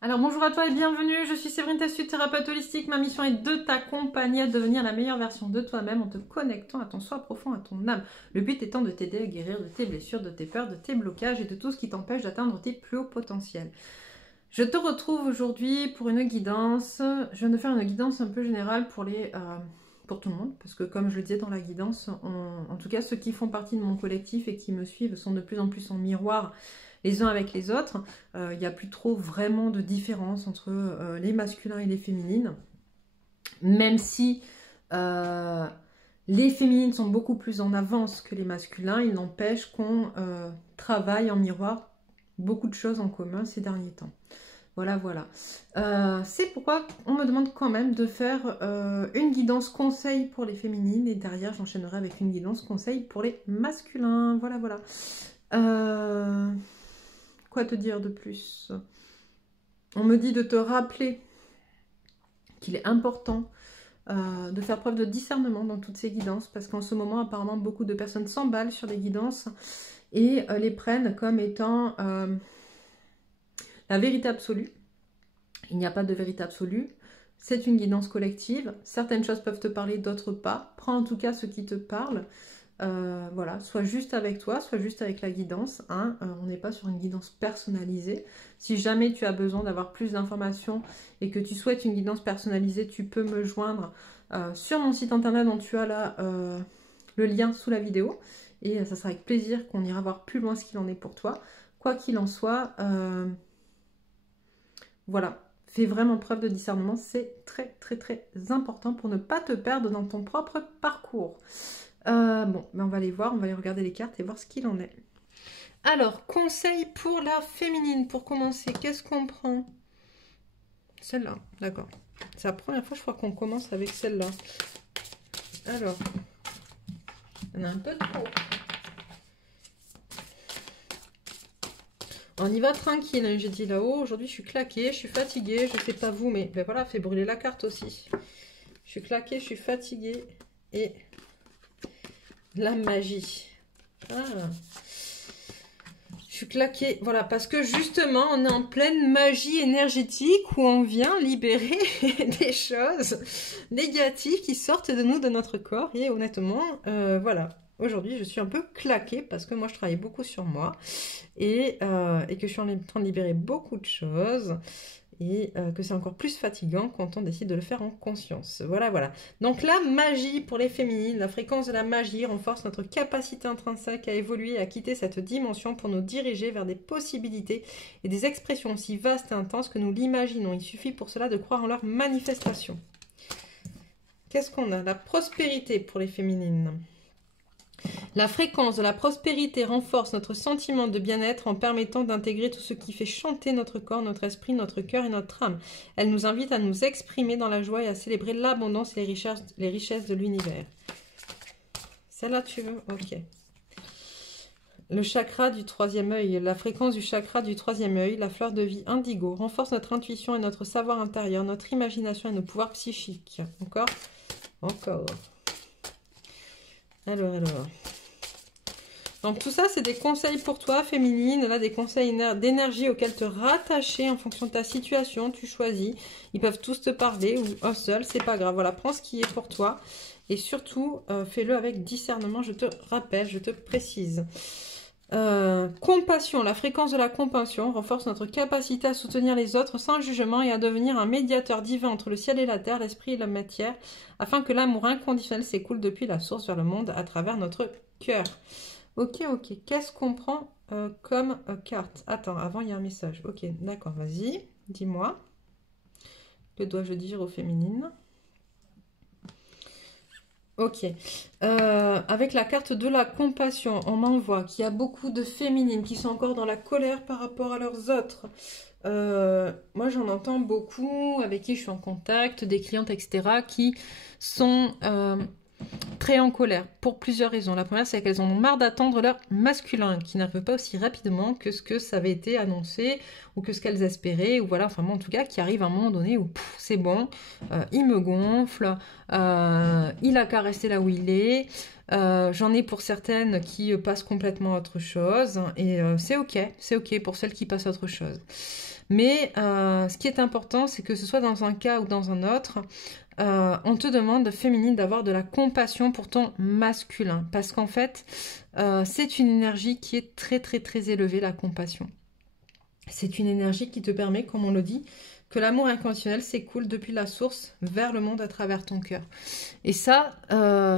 Alors bonjour à toi et bienvenue, je suis Séverine Tessu, thérapeute holistique. Ma mission est de t'accompagner à devenir la meilleure version de toi-même en te connectant à ton soi profond, à ton âme. Le but étant de t'aider à guérir de tes blessures, de tes peurs, de tes blocages et de tout ce qui t'empêche d'atteindre tes plus hauts potentiels. Je te retrouve aujourd'hui pour une guidance. Je viens de faire une guidance un peu générale pour tout le monde, parce que comme je le disais dans la guidance, en tout cas ceux qui font partie de mon collectif et qui me suivent sont de plus en plus en miroir les uns avec les autres. Il n'y a plus trop vraiment de différence entre les masculins et les féminines, même si les féminines sont beaucoup plus en avance que les masculins. Il n'empêche qu'on travaille en miroir beaucoup de choses en commun ces derniers temps. Voilà. C'est pourquoi on me demande quand même de faire une guidance conseil pour les féminines et derrière j'enchaînerai avec une guidance conseil pour les masculins. Voilà. Quoi te dire de plus? On me dit de te rappeler qu'il est important de faire preuve de discernement dans toutes ces guidances parce qu'en ce moment apparemment beaucoup de personnes s'emballent sur les guidances et les prennent comme étant la vérité absolue. Il n'y a pas de vérité absolue, c'est une guidance collective, certaines choses peuvent te parler, d'autres pas. Prends en tout cas ce qui te parle. Voilà, sois juste avec toi, sois juste avec la guidance, hein. On n'est pas sur une guidance personnalisée. Si jamais tu as besoin d'avoir plus d'informations et que tu souhaites une guidance personnalisée, tu peux me joindre sur mon site internet dont tu as là le lien sous la vidéo et ça sera avec plaisir qu'on ira voir plus loin ce qu'il en est pour toi. Quoi qu'il en soit, voilà, fais vraiment preuve de discernement, c'est très important pour ne pas te perdre dans ton propre parcours. Bon, ben on va aller voir, on va aller regarder les cartes et voir ce qu'il en est. Alors, conseil pour la féminine, pour commencer, qu'est-ce qu'on prend? Celle-là, d'accord. C'est la première fois, je crois, qu'on commence avec celle-là. Alors, on a un peu trop. On y va tranquille, hein. J'ai dit là-haut, aujourd'hui je suis claquée, je suis fatiguée, je sais pas vous, mais ben voilà, fait brûler la carte aussi. Je suis claquée, je suis fatiguée et... la magie. Ah. Je suis claquée. Voilà, parce que justement, on est en pleine magie énergétique où on vient libérer des choses négatives qui sortent de nous, de notre corps. Et honnêtement, voilà. Aujourd'hui, je suis un peu claquée parce que moi, je travaille beaucoup sur moi et que je suis en train de libérer beaucoup de choses. Et que c'est encore plus fatigant quand on décide de le faire en conscience. Voilà. Donc la magie pour les féminines, la fréquence de la magie renforce notre capacité intrinsèque à évoluer et à quitter cette dimension pour nous diriger vers des possibilités et des expressions aussi vastes et intenses que nous l'imaginons. Il suffit pour cela de croire en leur manifestation. Qu'est-ce qu'on a? La prospérité pour les féminines. La fréquence de la prospérité renforce notre sentiment de bien-être en permettant d'intégrer tout ce qui fait chanter notre corps, notre esprit, notre cœur et notre âme. Elle nous invite à nous exprimer dans la joie et à célébrer l'abondance et les richesses de l'univers. Celle-là, tu veux? Ok. Le chakra du troisième œil. La fréquence du chakra du troisième œil, la fleur de vie indigo, renforce notre intuition et notre savoir intérieur, notre imagination et nos pouvoirs psychiques. Encore? Alors. Donc tout ça, c'est des conseils pour toi, féminine. Là, des conseils d'énergie auxquels te rattacher en fonction de ta situation. Tu choisis. Ils peuvent tous te parler ou un seul, c'est pas grave. Voilà, prends ce qui est pour toi. Et surtout, fais-le avec discernement. Je te rappelle, je te précise. Compassion. La fréquence de la compassion renforce notre capacité à soutenir les autres sans jugement et à devenir un médiateur divin entre le ciel et la terre, l'esprit et la matière, afin que l'amour inconditionnel s'écoule depuis la source vers le monde à travers notre cœur. Ok. Qu'est-ce qu'on prend comme carte? Attends, avant il y a un message. Ok, d'accord, vas-y, dis-moi. Que dois-je dire aux féminines? Ok. Avec la carte de la compassion, on m'envoie qu'il y a beaucoup de féminines qui sont encore dans la colère par rapport à leurs autres. Moi, j'en entends beaucoup avec qui je suis en contact, des clientes, etc., qui sont très en colère pour plusieurs raisons. La première, c'est qu'elles en ont marre d'attendre leur masculin, qui n'arrive pas aussi rapidement que ce que ça avait été annoncé ou que ce qu'elles espéraient, ou voilà, enfin moi en tout cas, qui arrive à un moment donné où c'est bon, il me gonfle, il a qu'à rester là où il est. J'en ai pour certaines qui passent complètement à autre chose et c'est ok pour celles qui passent à autre chose. Mais ce qui est important, c'est que ce soit dans un cas ou dans un autre, on te demande, féminine, d'avoir de la compassion pour ton masculin. Parce qu'en fait, c'est une énergie qui est très très très élevée, la compassion. C'est une énergie qui te permet, comme on le dit, que l'amour inconditionnel s'écoule depuis la source vers le monde à travers ton cœur. Et ça,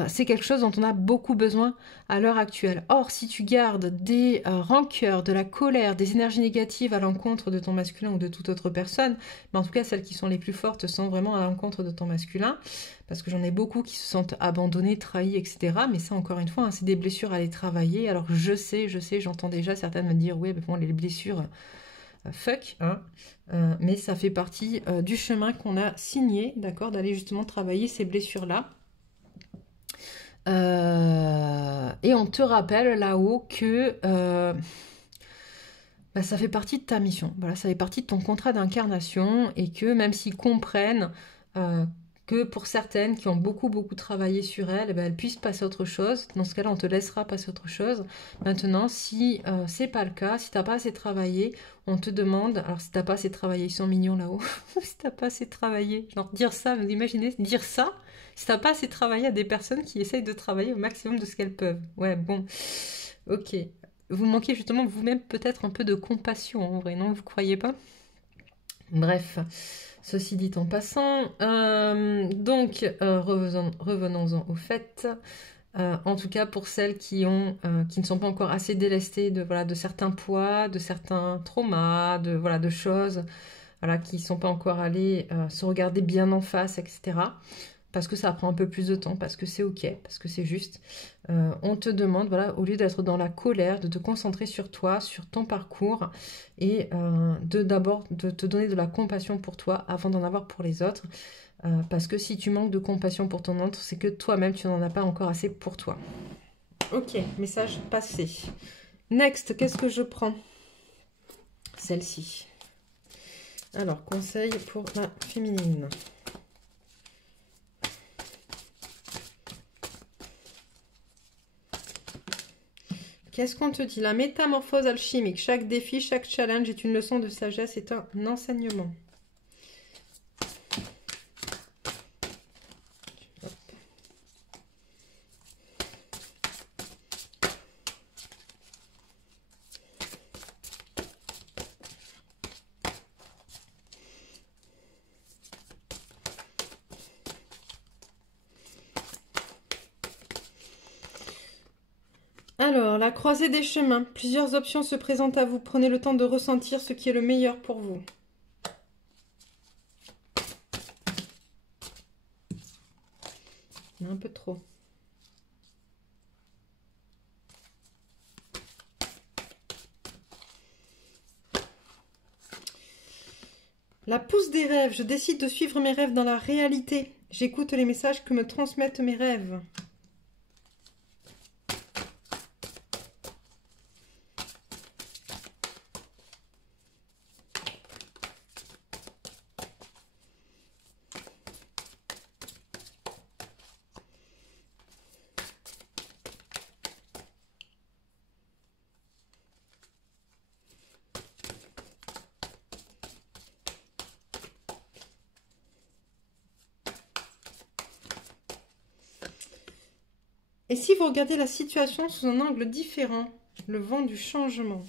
c'est quelque chose dont on a beaucoup besoin à l'heure actuelle. Or, si tu gardes des rancœurs, de la colère, des énergies négatives à l'encontre de ton masculin ou de toute autre personne, mais en tout cas celles qui sont les plus fortes sont vraiment à l'encontre de ton masculin, parce que j'en ai beaucoup qui se sentent abandonnés, trahis, etc. Mais ça, encore une fois, hein, c'est des blessures à aller travailler. Alors je sais, j'entends déjà certaines me dire, oui, mais bon, les blessures... fuck, hein, mais ça fait partie du chemin qu'on a signé, d'accord, d'aller justement travailler ces blessures-là. Et on te rappelle là-haut que ça fait partie de ta mission. Voilà, ça fait partie de ton contrat d'incarnation et que même s'ils comprennent que pour certaines qui ont beaucoup travaillé sur elles, elles puissent passer à autre chose. Dans ce cas-là, on te laissera passer à autre chose. Maintenant, si c'est pas le cas, si t'as pas assez travaillé, on te demande, alors si t'as pas assez travaillé, ils sont mignons là-haut, si t'as pas assez travaillé, genre dire ça, vous imaginez, dire ça, si t'as pas assez travaillé à des personnes qui essayent de travailler au maximum de ce qu'elles peuvent. Ouais, bon, ok. Vous manquez justement vous-même peut-être un peu de compassion en vrai, non, vous croyez pas? Bref. Ceci dit en passant, revenons-en au fait. En tout cas, pour celles qui ne sont pas encore assez délestées de certains poids, de certains traumas, de choses qui ne sont pas encore allées se regarder bien en face, etc. Parce que ça prend un peu plus de temps, parce que c'est ok, parce que c'est juste. On te demande, au lieu d'être dans la colère, de te concentrer sur toi, sur ton parcours, et d'abord de te donner de la compassion pour toi avant d'en avoir pour les autres. Parce que si tu manques de compassion pour ton autre, c'est que toi-même, tu n'en as pas encore assez pour toi. Ok, message passé. Next, qu'est-ce que je prends? Celle-ci. Alors, conseil pour la féminine. Qu'est-ce qu'on te dit? La métamorphose alchimique. Chaque défi, chaque challenge est une leçon de sagesse, est un enseignement. Alors, la croisée des chemins. Plusieurs options se présentent à vous. Prenez le temps de ressentir ce qui est le meilleur pour vous. Il y en a un peu trop. La pousse des rêves. Je décide de suivre mes rêves dans la réalité. J'écoute les messages que me transmettent mes rêves. Et si vous regardez la situation sous un angle différent, le vent du changement.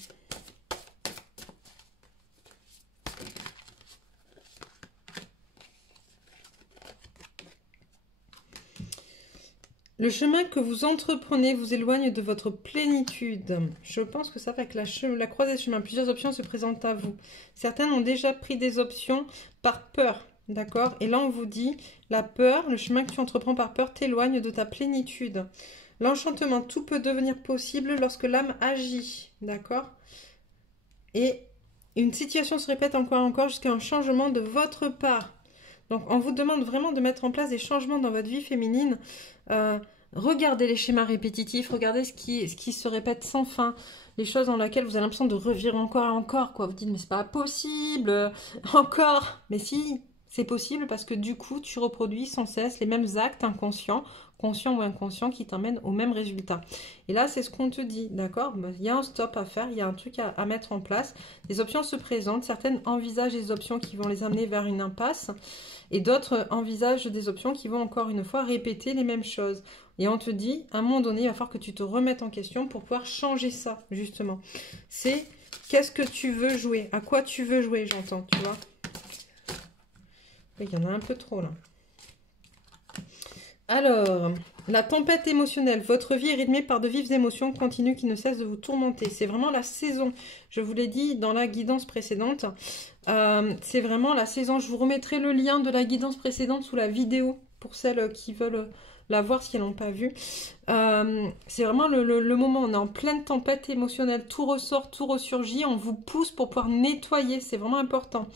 Le chemin que vous entreprenez vous éloigne de votre plénitude. Je pense que ça va avec la croisée de chemin. Plusieurs options se présentent à vous. Certaines ont déjà pris des options par peur. D'accord? Et là, on vous dit, la peur, le chemin que tu entreprends par peur t'éloigne de ta plénitude. L'enchantement, tout peut devenir possible lorsque l'âme agit. D'accord? Et une situation se répète encore jusqu'à un changement de votre part. Donc, on vous demande vraiment de mettre en place des changements dans votre vie féminine. Regardez les schémas répétitifs, regardez ce qui se répète sans fin. Les choses dans lesquelles vous avez l'impression de revivre encore et encore, quoi. Vous dites, mais c'est pas possible, encore. Mais si, C'est possible parce que du coup, tu reproduis sans cesse les mêmes actes inconscients, conscients ou inconscients, qui t'emmènent au même résultat. Et là, c'est ce qu'on te dit, d'accord? Il y a un stop à faire, il y a un truc à mettre en place. Des options se présentent, certaines envisagent des options qui vont les amener vers une impasse, et d'autres envisagent des options qui vont encore une fois répéter les mêmes choses. Et on te dit, à un moment donné, il va falloir que tu te remettes en question pour pouvoir changer ça, justement. C'est qu'est-ce que tu veux jouer? À quoi tu veux jouer, j'entends, tu vois? Il y en a un peu trop, là. Alors, la tempête émotionnelle. Votre vie est rythmée par de vives émotions continues qui ne cessent de vous tourmenter. C'est vraiment la saison. Je vous l'ai dit dans la guidance précédente. C'est vraiment la saison. Je vous remettrai le lien de la guidance précédente sous la vidéo pour celles qui veulent la voir si elles n'ont pas vu. C'est vraiment le moment. On est en pleine tempête émotionnelle. Tout ressort, tout ressurgit. On vous pousse pour pouvoir nettoyer. C'est vraiment important.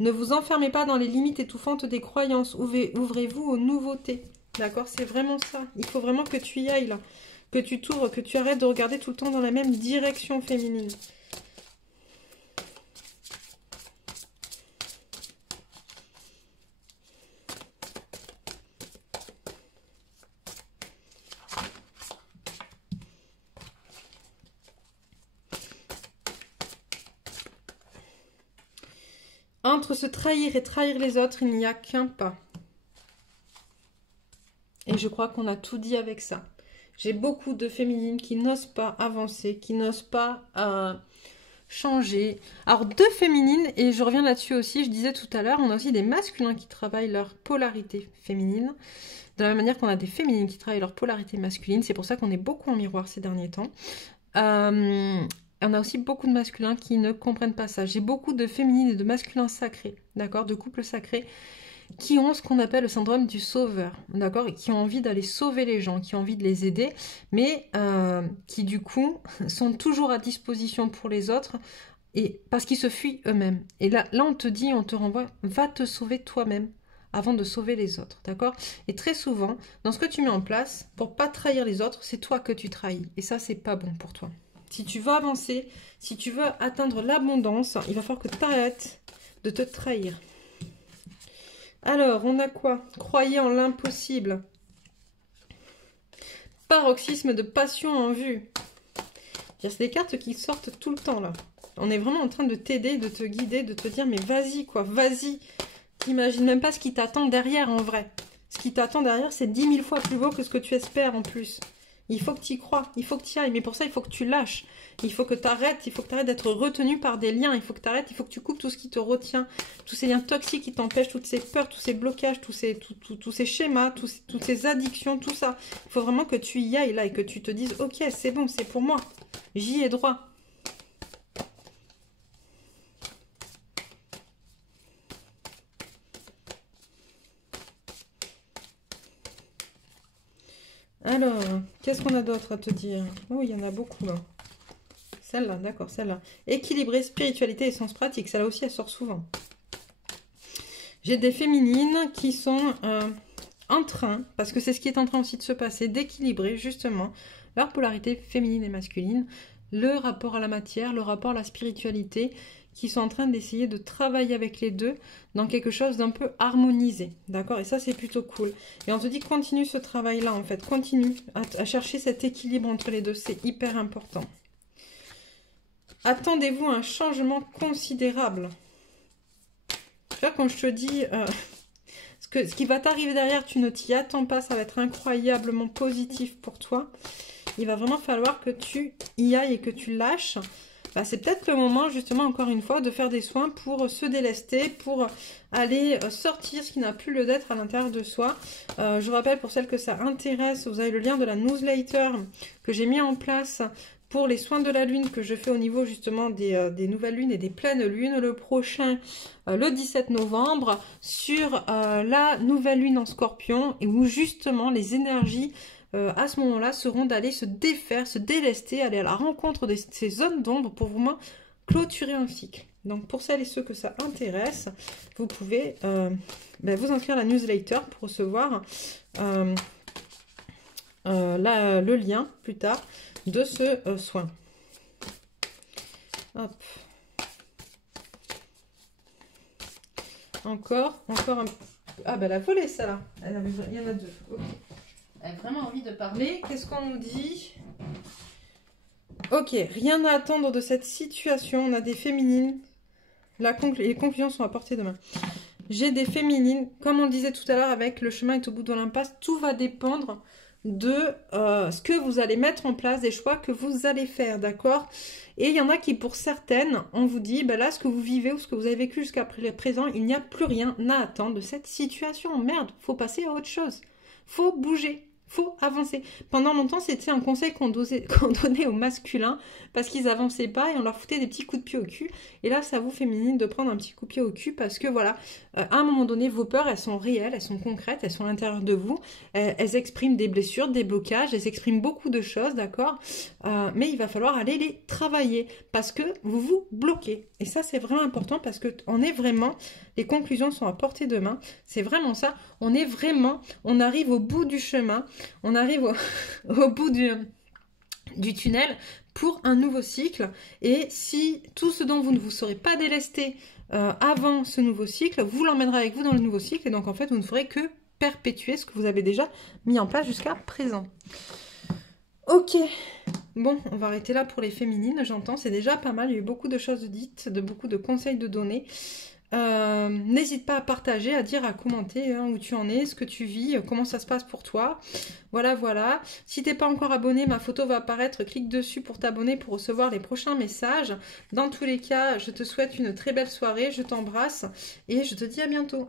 Ne vous enfermez pas dans les limites étouffantes des croyances. Ouvrez-vous aux nouveautés. D'accord? C'est vraiment ça. Il faut vraiment que tu y ailles là. Que tu t'ouvres, que tu arrêtes de regarder tout le temps dans la même direction féminine. Entre se trahir et trahir les autres, il n'y a qu'un pas. Et je crois qu'on a tout dit avec ça. J'ai beaucoup de féminines qui n'osent pas avancer, qui n'osent pas changer. Alors, deux féminines, et je reviens là-dessus aussi, je disais tout à l'heure, on a aussi des masculins qui travaillent leur polarité féminine. De la même manière qu'on a des féminines qui travaillent leur polarité masculine. C'est pour ça qu'on est beaucoup en miroir ces derniers temps. On a aussi beaucoup de masculins qui ne comprennent pas ça. J'ai beaucoup de féminines et de masculins sacrés, d'accord, de couples sacrés, qui ont ce qu'on appelle le syndrome du sauveur, d'accord, et qui ont envie d'aller sauver les gens, qui ont envie de les aider, mais qui du coup sont toujours à disposition pour les autres, et parce qu'ils se fuient eux-mêmes. Et là, on te dit, on te renvoie, va te sauver toi-même avant de sauver les autres, d'accord? Et très souvent, dans ce que tu mets en place, pour pas trahir les autres, c'est toi que tu trahis, et ça, c'est pas bon pour toi. Si tu veux avancer, si tu veux atteindre l'abondance, il va falloir que tu arrêtes de te trahir. Alors, on a quoi? Croyez en l'impossible. Paroxysme de passion en vue. C'est des cartes qui sortent tout le temps, là. On est vraiment en train de t'aider, de te guider, de te dire, mais vas-y, quoi, vas-y. T'imagines même pas ce qui t'attend derrière, en vrai. Ce qui t'attend derrière, c'est 10 000 fois plus beau que ce que tu espères, en plus. Il faut que tu y crois, il faut que tu y ailles, mais pour ça, il faut que tu lâches. Il faut que tu arrêtes, d'être retenu par des liens. Il faut que tu arrêtes, il faut que tu coupes tout ce qui te retient. Tous ces liens toxiques qui t'empêchent, toutes ces peurs, tous ces blocages, tous ces schémas, toutes ces addictions, tout ça. Il faut vraiment que tu y ailles là et que tu te dises, ok, c'est bon, c'est pour moi. J'y ai droit. Alors, qu'est-ce qu'on a d'autre à te dire? Oh, il y en a beaucoup là. Celle-là, d'accord, celle-là. Équilibrer spiritualité et sens pratique. Celle-là aussi, elle sort souvent. J'ai des féminines qui sont en train, parce que c'est ce qui est en train aussi de se passer, d'équilibrer justement leur polarité féminine et masculine, le rapport à la matière, le rapport à la spiritualité, qui sont en train d'essayer de travailler avec les deux dans quelque chose d'un peu harmonisé, d'accord? Et ça, c'est plutôt cool. Et on te dit, continue ce travail-là, en fait. Continue à chercher cet équilibre entre les deux. C'est hyper important. Attendez-vous à un changement considérable. Tu vois, quand je te dis... ce qui va t'arriver derrière, tu ne t'y attends pas. Ça va être incroyablement positif pour toi. Il va vraiment falloir que tu y ailles et que tu lâches. Bah, c'est peut-être le moment, justement, encore une fois, de faire des soins pour se délester, pour aller sortir ce qui n'a plus lieu d'être à l'intérieur de soi. Je vous rappelle, pour celles que ça intéresse, vous avez le lien de la newsletter que j'ai mis en place pour les soins de la lune que je fais au niveau, justement, des nouvelles lunes et des pleines lunes. Le prochain, le 17 novembre, sur la nouvelle lune en scorpion, et où, justement, les énergies... à ce moment-là, seront d'aller se défaire, se délester, aller à la rencontre de ces zones d'ombre pour vraiment clôturer un cycle. Donc, pour celles et ceux que ça intéresse, vous pouvez vous inscrire à la newsletter pour recevoir le lien plus tard de ce soin. Hop. Encore un... Ah bah elle a volé ça là. Il y en a deux. Ok. Elle a vraiment envie de parler. Qu'est-ce qu'on nous dit? Ok, rien à attendre de cette situation. On a des féminines. Les conclusions sont à portée de main. J'ai des féminines. Comme on le disait tout à l'heure avec le chemin est au bout de l'impasse, tout va dépendre de ce que vous allez mettre en place, des choix que vous allez faire, d'accord? Et il y en a qui, pour certaines, on vous dit, ben là, ce que vous vivez ou ce que vous avez vécu jusqu'à présent, il n'y a plus rien à attendre de cette situation. Merde, faut passer à autre chose. Faut bouger. Faut avancer. Pendant longtemps, c'était un conseil qu'on donnait aux masculins parce qu'ils avançaient pas et on leur foutait des petits coups de pied au cul. Et là, ça vous féminine de prendre un petit coup de pied au cul parce que voilà, à un moment donné, vos peurs, elles sont réelles, elles sont concrètes, elles sont à l'intérieur de vous. Elles expriment des blessures, des blocages, elles expriment beaucoup de choses, d'accord? Mais il va falloir aller les travailler parce que vous vous bloquez. Et ça, c'est vraiment important parce que on est vraiment, les conclusions sont à portée de main. C'est vraiment ça. On arrive au bout du chemin. On arrive au bout du tunnel pour un nouveau cycle. Et si tout ce dont vous ne vous serez pas délesté avant ce nouveau cycle, vous l'emmènerez avec vous dans le nouveau cycle. Et donc, en fait, vous ne ferez que perpétuer ce que vous avez déjà mis en place jusqu'à présent. Ok. Bon, on va arrêter là pour les féminines, j'entends. C'est déjà pas mal. Il y a eu beaucoup de choses dites, beaucoup de conseils de donner. N'hésite pas à partager, à dire, à commenter où tu en es, ce que tu vis, comment ça se passe pour toi. Voilà. Si t'es pas encore abonné, ma photo va apparaître. Clique dessus pour t'abonner pour recevoir les prochains messages. Dans tous les cas, je te souhaite une très belle soirée. Je t'embrasse et je te dis à bientôt.